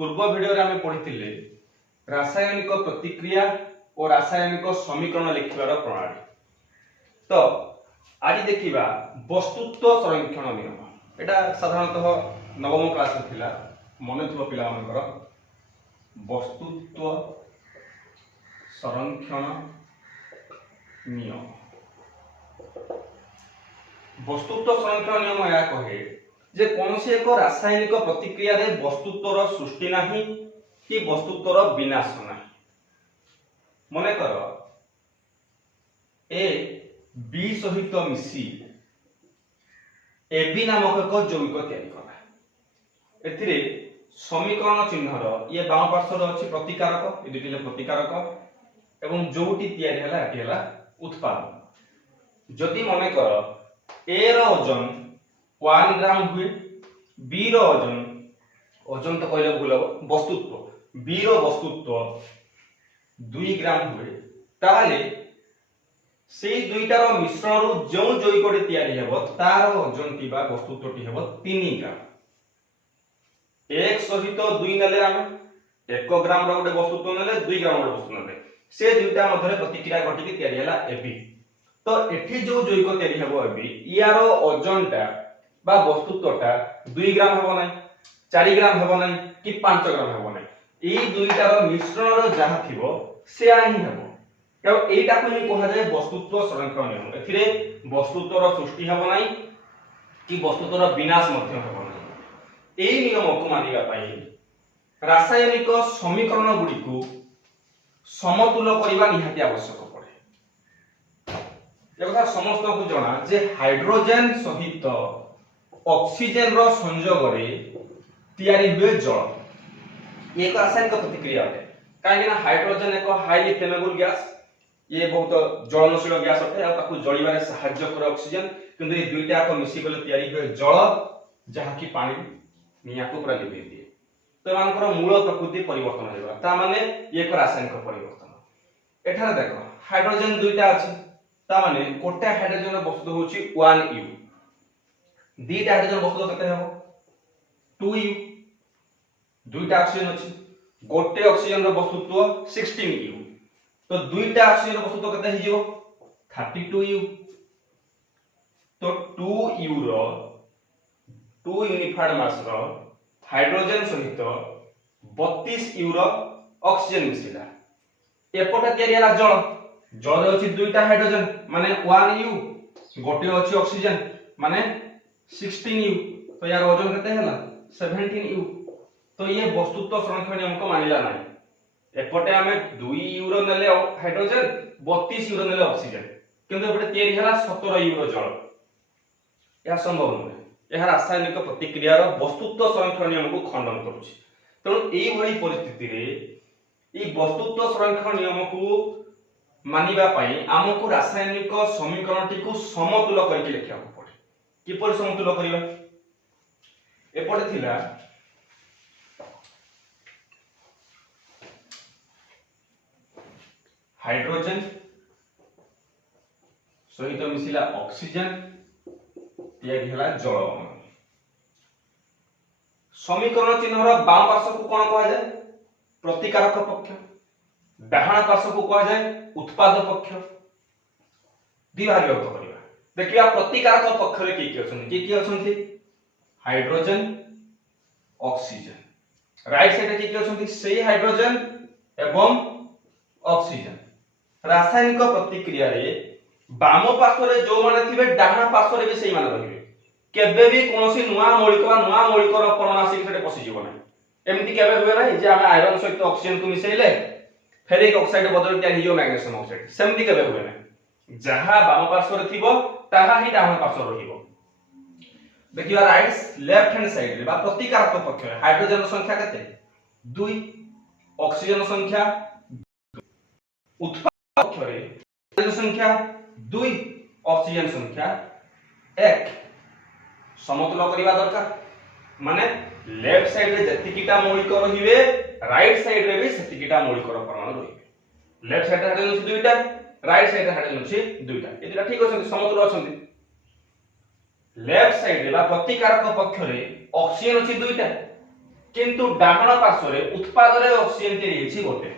पूर्व वीडियो रे हमें पढ़िथिले रासायनिक प्रतिक्रिया और रासायनिक समीकरण लिखिबार प्रणाली। तो आज देखिबा वस्तुत्व संरक्षण नियम। एटा साधारणतः नवम क्लास रे थिला, मने थिबो पिला मानकर वस्तुत्व संरक्षण नियम। वस्तुत्व संरक्षण नियम या कहे जे कोनोसी एक रासायनिक प्रतिक्रिया रे वस्तुत्वर सृष्टि नाही कि वस्तुत्वर विनाश नाही। मने कर ए बी सहित मिसी एबी नामक एक जैविक तैयारी कला। एथिरे समीकरण चिन्हर ये बाम पार्श्व अछि प्रतिकारक, ए दुटिले प्रतिकारक एवं जोटी तैयारी हला एटी हला उत्पाद। जदि मने कर ए रो ओजन 1 ग्राम हुए, बी रो ओजन तो कहले भूल हो, वस्तुत्व बी रो वस्तुत्व 2 ग्राम हुए, ताले सेई दुईटार मिश्रण रु जो जैविकटी तैयारी हेबो तार ओजन टिबा वस्तुत्वटी हेबो 3 ग्राम। 1 सहित 2 नेले आमे 1 ग्राम रो गोटे वस्तुत्व नेले 2 ग्राम रो वस्तुत्व नेले, से दुईटा मध्यरे प्रतिक्रिया घटिकी तैयारी हला एबी। तो एठी जो जैविक तैयारी हेबो एबी, यार ओजनटा बा वस्तुत्वटा 2 ग्राम हेबो नै, 4 ग्राम हेबो नै कि 5 ग्राम हेबो नै, एई दुईटार मिश्रण रो जहा थिबो से आही हेबो। तो एटा को ही कहा जाय वस्तुत्व संरक्षण नियम। एथिरे वस्तुत्वर सृष्टि हेबो नै कि वस्तुत्वर विनाश मध्य हेबो नै। एई नियम को मानिबा पई रासायनिक समीकरण गुडी को समतुल करिबा निहाती आवश्यक पड़े। ए कथा समस्त को जणा जे हाइड्रोजन सहित ऑक्सीजन रो संयोग रे तैयारी हुए जल। एक रासायनिक प्रतिक्रिया है, काहे ना हाइड्रोजन एक हाईली फ्लेमेबल गैस, ये बहुत ज्वलनशील गैस होते है, ताकू जळिबारे सहाय्य करे ऑक्सीजन, किंतु ये दुईटा को मिसी गले तैयारी हुए जल जहा कि पानी निया को पूरा लिभेई दिए। तो मानकर मूल प्रकृति परिवर्तन हेबा, ता माने एक रासायनिक परिवर्तन। एठारे देखो हाइड्रोजन दुईटा अछि, ता माने कोटे हाइड्रोजन वस्तु होछि 1u, दुईटा हाइड्रोजन वस्तु कते हेबो 2u, दुईटा ऑक्सीजन अछि, गोटे ऑक्सीजन रो वस्तुत्व 16u, तो दुईटा ऑक्सीजन रो वस्तुत्व कते हि जिवो 32u। तो 2u रो 2 यूनिफाइड मास रो हाइड्रोजन सहित 32u रो ऑक्सीजन मिसिला, एपटा तयारी हला जल। जल रे अछि दुईटा हाइड्रोजन माने 1u, गोटे अछि ऑक्सीजन माने 16u, तो यार ओजन कते हला 17u। तो ये वस्तुत्व संरक्षण नियम को मानिला नाही। एपटे हमें 2u रो नेले हाइड्रोजन, 32u रो नेले ऑक्सीजन, किंतु एपटे तयारी हला 17u रो जल। या संभव नय, यह रासायनिक प्रतिक्रिया रो वस्तुत्व संरक्षण नियम को खंडन करूछि। तेणु एई भली परिस्थिति रे ई वस्तुत्व संरक्षण नियम को मानिबा पई हमकु रासायनिक समीकरणटी को समतुल करके लिखिया पड़े। किपर समतुल करिबा, एपटे थिला हाइड्रोजन सहित मिसिला ऑक्सीजन तैयारी हला जल। समीकरण चिन्हर बाम पार्श्व को कोन कहा जाय प्रतिकारक पक्ष, डाहाण पार्श्व को कहा जाय उत्पाद पक्ष। दि भाग विभक्त करिवा। देखिया प्रतिकारक पक्ष रे की अछन, की अछन हाइड्रोजन ऑक्सीजन, राइट साइड रे की अछन सेही हाइड्रोजन एवं ऑक्सीजन। रासायनिक प्रतिक्रिया रे बाम पार्श्व रे जो माने थिबे डाहाण पार्श्व रे भी सेही माने रहिबे। केबे भी कोनोसी नुवा मौलिक रो परमाणु आसी सेटे पसि जीव नै। एमति केबे होबे नै जे हम आयरन सहित ऑक्सीजन को मिसैले फेरिक ऑक्साइड बदल तैयारी हियो मैग्नीशियम ऑक्साइड, सेमति केबे होबे नै। जहा बाम पार्श्व रे थिबो ताहा ही डाहाण पार्श्व रहिबो। देखिबा राइट लेफ्ट हैंड साइड रे बा प्रतिकारक पक्ष रे हाइड्रोजन संख्या केते 2, ऑक्सीजन संख्या, उत्पाद पक्ष रे हाइड्रोजन संख्या 2, ऑक्सीजन संख्या 1। समतुल करिबा दरकार, माने लेफ्ट साइड रे जतिकिटा मौलिक रहिबे राइट साइड रे भी सेतिकिटा मौलिक परमाणु रहिबे। लेफ्ट साइड रे हाइड्रोजन दुईटा, राइट साइड रे हाइड्रोजन दुईटा, ए दुईटा ठीक अछन, समतुल अछन। लेफ्ट साइड रे बा प्रतिकारक पक्ष रे ऑक्सीजन अछि दुईटा, किंतु डाहण पार्श्व रे उत्पाद रे ऑक्सीजन के रही गोटे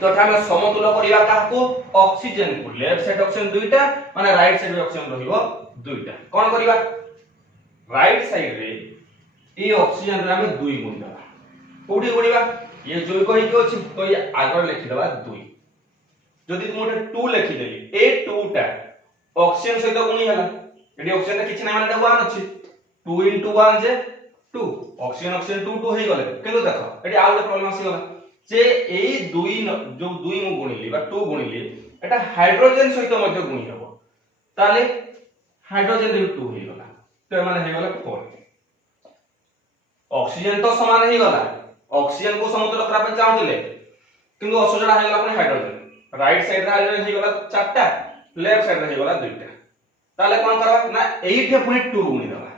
तो हम समतुल करिया काको ऑक्सीजन को लेफ्ट साइड ऑक्सीजन दुईटा माने राइट साइड रे ऑक्सीजन रहिबो दुईटा कोन करिवा राइट साइड रे ए ऑक्सीजन रे हम 2 गुण देबा कोडी गुणीबा ये जैविक हेकि अछि तो ये आगर लिखि देबा 2 जदि तुम 2 लिखि देली ए 2 टा ऑक्सीजन सहित गुणी हला एडी ऑक्सीजन किछि ना माने 1 अछि 2 into 1 जे 2 ऑक्सीजन ऑक्सीजन 2 2 हे गले किंतु देखो एडी आ ଗୋଟେ प्रॉब्लम आसी गला जे एई 2 जो 2 मु गुणिली बा 2 गुणिली एटा हाइड्रोजन सहित मध्ये गुणी हबो ताले हाइड्रोजन रे 2 हे गला तो माने हे गला 4 ऑक्सीजन तो समान हे गला ऑक्सीजन को समतुल करा पे चाहतिले किंतु असोजडा हे गला पुनी हाइड्रोजन राइट साइड रे हाइड्रोजन हे गला 4टा लेफ्ट साइड रे हे गला 2टा ताले कोन करबा ना एइठे पुनी 2 गुणी देबा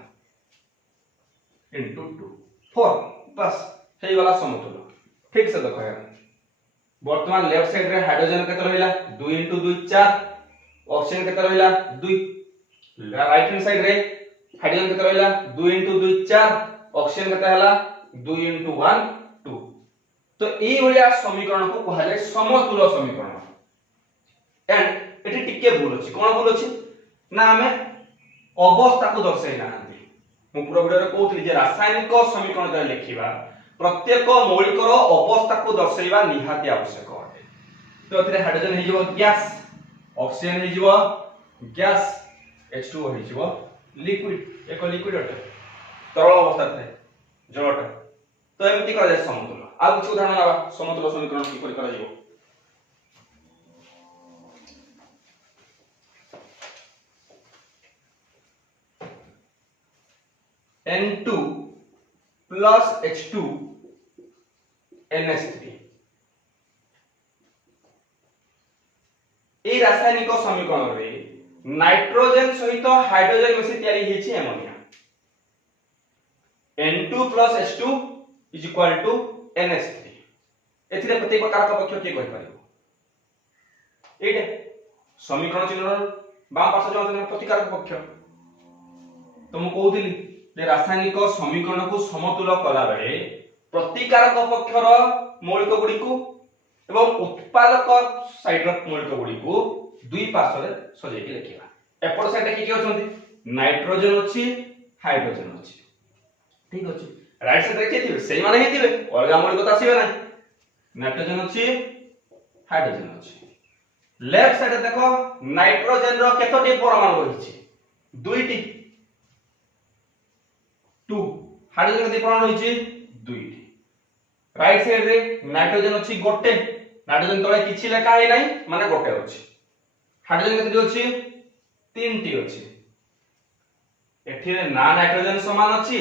into 2 4 बस हे गला समतुल ठीक से देखो यार वर्तमान लेफ्ट साइड रे हाइड्रोजन केते रहिला 2 into 2 4 ऑक्सीजन केते रहिला 2 राइट हैंड साइड रे हाइड्रोजन केते रहिला 2 into 2 4 ऑक्सीजन केते हला 2 into 1 2 तो एई भलिया समीकरण को कहले समतुल समीकरण एंड एटी टिके भूल अछि कोन भूल अछि ना हमें अवस्था को दर्शाई नाहंती मु पूरा वीडियो रे कहउतली जे रासायनिक समीकरण जै लिखिबा प्रत्येक मौलिकर अवस्था को दर्शाइबा निहाती आवश्यक अटे तो एथिरे हाइड्रोजन हे जिवो गैस ऑक्सीजन हे जिवो गैस H2O हे जिवो लिक्विड एक लिक्विड अटे तरल अवस्था थे जलटा तो एमती करा जाय समतुल आ कुछ उदाहरण लावा समतुल समीकरण की करा जिवो N2 plus H2 NH3 ए रासायनिक समीकरण रे नाइट्रोजन सहित हाइड्रोजन मिसी तयारी हेछि ammonia N2 plus H2 is equal to NH3 एथिरे प्रत्येक प्रकार का पक्ष के कहि पारिबो एटा समीकरण चिन्ह बाम पार्श्व जो प्रतिकारक पक्ष तो मु कहउतिली जे रासायनिक समीकरण को समतुल कला बेले प्रतिकारक पक्षर मौलिक गुडी को एवं उत्पादक साइड रो मौलिक गुडी को दुई पार्श्व रे सजै के लिखिबा एपड़ साइड के अछि नाइट्रोजन अछि हाइड्रोजन अछि ठीक अछि राइट साइड रे के थिबे सेही माने हेतिबे अलगा मौलिक तो आसीबे ना नाइट्रोजन अछि हाइड्रोजन अछि लेफ्ट साइड रे देखो नाइट्रोजन रो केतोटी परमाणु रहिछि दुईटी 2 हाइड्रोजन केते परमाणु रहिछि दुईटी राइट साइड रे नाइट्रोजन अछि गोटे नाइट्रोजन तळे किछि लेखा हे नै माने गोटे अछि हाइड्रोजन केते अछि तीनटी अछि एठिरे ना नाइट्रोजन समान अछि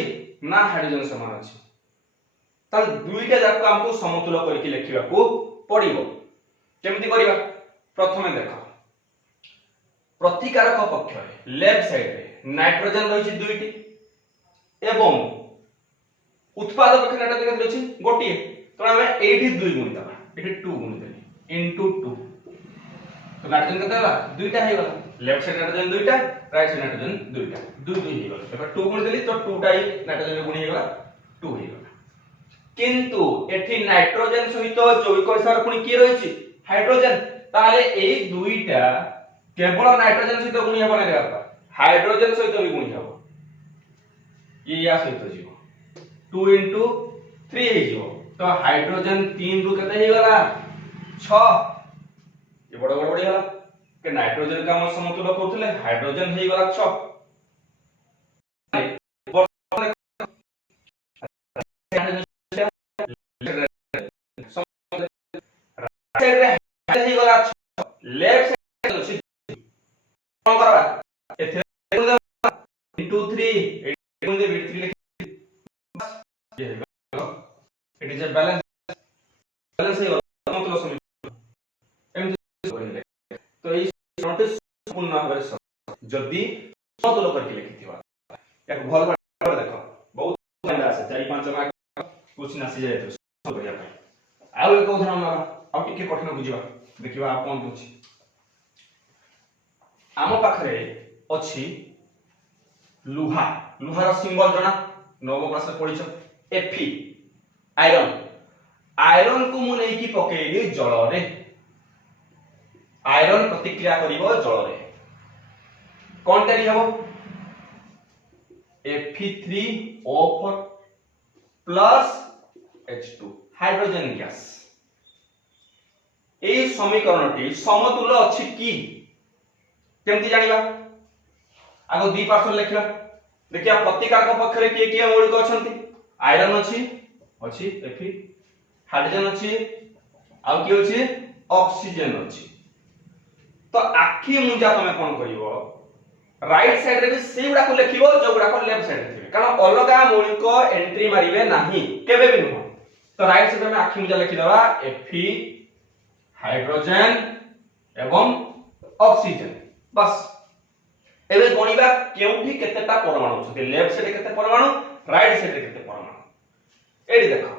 ना हाइड्रोजन समान अछि ताल दुईटा जाक हमको समतुल करके लिखिबा को पड़िबो केमिति करिबा प्रथमे देखो प्रतिकारक पक्ष रे लेफ्ट साइड रे नाइट्रोजन रहिछि दुईटी एवं उत्पाद पक्ष नाइट्रोजन केते अछि गोटिए तो हमें एठी 2 गुण दबा एठी 2 गुण देली इनटू 2 तो नाइट्रोजन केते हला दुईटा हे गला लेफ्ट साइड नाइट्रोजन दुईटा राइट साइड नाइट्रोजन दुईटा 2 2 हे गला एबा 2 गुण देली तो 2 टा ही नाइट्रोजन रे गुण हे गला 2 हे गला किंतु एठी नाइट्रोजन सहित जैविक हिसाब पुनी की रहिछि हाइड्रोजन ताले एई दुईटा केवल नाइट्रोजन सहित गुणी हेबो नै बापा हाइड्रोजन सहित भी गुणी हेबो ये या सहित जीवो 2 into 3 हे जीवो तो हाइड्रोजन 3 रु केते हे गला 6 ये बड़ बड़ बड़ी गला के नाइट्रोजन का हम समतुल करथले हाइड्रोजन हे गला 6 लेफ्ट साइड अछि कोन करबा एथे into 3 गुण दे 3 लिखि इट इज अ बैलेंस हे समतुल समीकरण एमति करिले तो ई नोटिस पूर्ण भाबरे जदी समतुल करके लिखिथिबा एक भल बात देखो बहुत फायदा আছে 4 5 मार्क कुछ नासी जाय तो करिया ପାଇଁ ଆଉ ଏକ ଉଦାହରଣ ନବା ଆଉ ଟିକେ କठिन बुझिबा देखिबा आप कोन बुझी आम पाखरे अछि लुहा लुहार सिंबल जणा नवम क्लास रे पढिछ Fe आयरन आयरन को मु नै की पकेइली जल रे आयरन प्रतिक्रिया करिवो जल रे कोन करी हबो Fe3O4 plus H2 hydrogen gas ए समीकरणटी समतुल्य अछि की केमति जानिबा आगो दुई पार्श्व लिखला देखिया प्रतिकारक पक्षरे के मौलिक अछंती आयरन अछि Fe हाइड्रोजन अछि आ की अछि ऑक्सीजन अछि तो आखी मुंजा तमे कोन करिवो राइट साइड रे भी सेगुडा को लिखिबो जो गुडा को लेफ्ट साइड रे कारण अलगा मौलिक एंट्री मारिबे नाही केबे भी नुह तो राइट साइड में आखी मुंजा लिखि दबा Fe हाइड्रोजन एवं ऑक्सीजन बस एबे गणिबा केउठी केतेटा परमाणु छै लेफ्ट साइड केते परमाणु राइट साइड केते परमाणु एडी देखो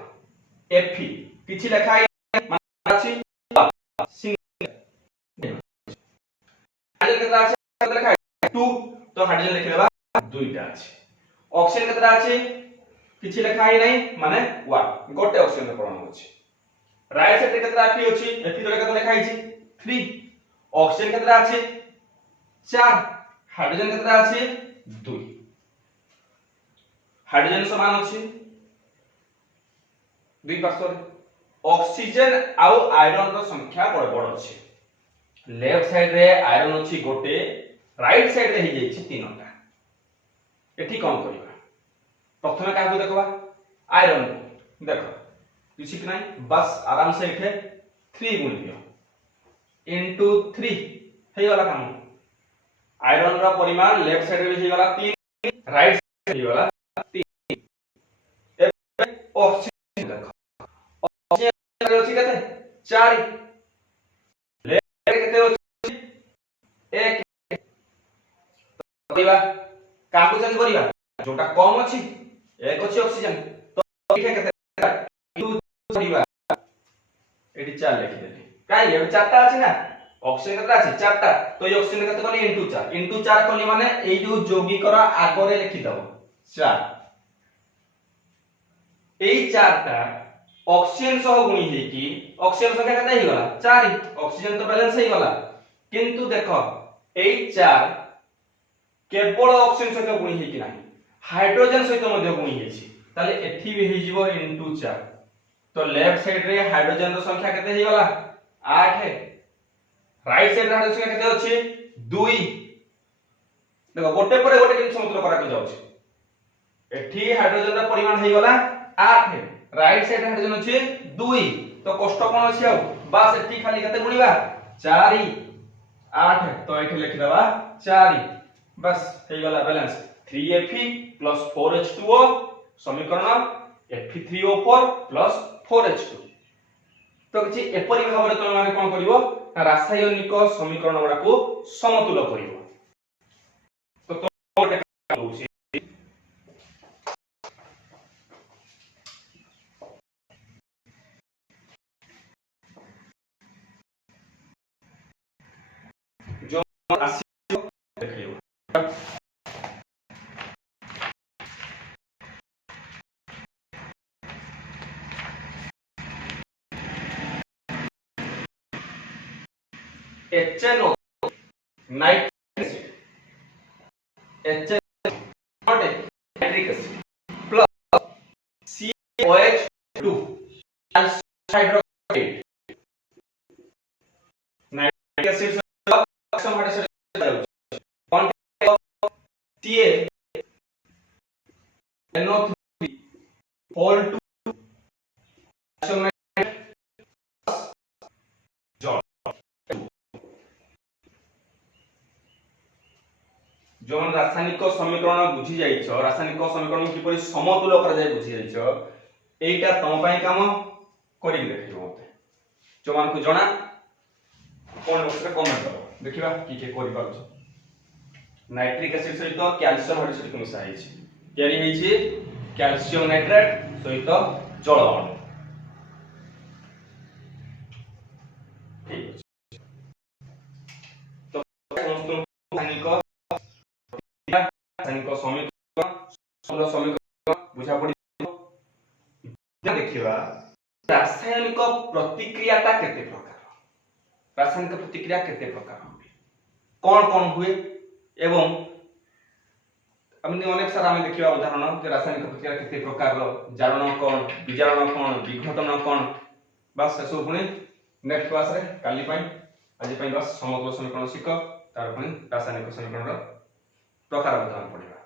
Fe किछि लेखा अछि सिंगल हाइड्रोजन केते अछि लेखा 2 तो हाइड्रोजन लिखि देबा दुईटा अछि ऑक्सीजन केते अछि किछि लेखा ही नै माने 1 गोटे ऑक्सीजन परमाणु अछि राइट साइड केते अछि Fe तले केते लेखा अछि 3 ऑक्सीजन केते अछि 4 हाइड्रोजन केते अछि 2 हाइड्रोजन समान अछि दुई पार्श्व ऑक्सीजन आउ आयरन रो संख्या बड़ बड़ अछि लेफ्ट साइड रे आयरन अछि गोटे राइट साइड रे ही जाइछि तीनटा एठी कोन करिबा प्रथमे काहू देखबा आयरन देखो किछि कि नै बस आराम से इथे 3 गुण दियो इनटू 3 हे वाला काम आयरन रो परिमाण लेफ्ट साइड रे हे वाला 3 राइट साइड हे वाला 3 ए ऑक्सीजन देखो ऑक्सीजन रे अछि कते 4 लेफ्ट केते अछि 1 करिबा काकू चेंज करिबा जोटा कम अछि एक अछि ऑक्सीजन तो इथे केते 2 करिबा एडी 4 लिखि देली काई ए चारटा अछि ना ऑक्सीजन केते अछि चारटा तो ये ऑक्सीजन केते कली इनटू 4 कली माने ए जो यौगिकर आगरे लिखि दबो 4 ए चारटा ऑक्सीजन सह गुणी हे कि ऑक्सीजन संख्या केते हे गला 4 ऑक्सीजन तो बैलेंस हे गला किंतु देखो ए 4 केवल ऑक्सीजन सहित गुणी हे कि नाही हाइड्रोजन सहित मध्ये गुणी हे छी ताले एथि भी हे जीवो इनटू 4 तो लेफ्ट साइड रे हाइड्रोजन रो संख्या केते हे गला 8 राइट साइड रे हाइड्रोजन संख्या केते अछि 2 देखो गोटे परे गोटे किन समतुल्य करा के जाउछि एथि हाइड्रोजन रो परिमाण हे गला 8 राइट साइड रे हाइड्रोजन अछि 2 तो कष्ट कोन अछि आ बस एथि खाली केते गुणीबा 4 8 तो एथि लिखि देबा 4 बस हे गला बैलेंस 3Fe plus 4H2O समीकरण Fe3O4 plus 4H2 तो किछि एपरि भाबरे तमे माने कोन करिवो रासायनिक समीकरण गुडा को समतुल्य करिवो तो गोटे होउछि जो आसी देखियो HNO nitric acid HNO nitric acid plus COH2 hydroxide nitric acid oxygen hydroxide कौन CaNO3 होल 2 जो रासायनिक समीकरण बुझी जाइछ रासायनिक समीकरण किपरि समतुल्य कर जाय बुझी जाइछ एटा तम पई काम करि देखियो मते जो मान को जणा कोन बक्स रे कमेंट करो देखिबा की के करि पाछ नाइट्रिक एसिड सहित कैल्शियम हाइड्रोक्साइड मिसा हैछि तयारी हैछि कैल्शियम नाइट्रेट सहित जल अणु ठीक तो समस्त रासायनिक रासायनिक समीकरण बुझा पड़ी देखिवा रासायनिक प्रतिक्रियाटा केते प्रकार रासायनिक प्रतिक्रिया केते प्रकार हुए कौन कौन हुए एवं हमने अनेक सारा हमें देखिवा उदाहरण जे रासायनिक प्रतिक्रिया केते प्रकार जारण कौन विजारण कौन विघटन कौन बस से सब पुणी नेक्स्ट क्लास रे काली पई आज पई बस समग्र समीकरण शिख तार पुणी रासायनिक समीकरण रो प्रकार बदल पड़िबा।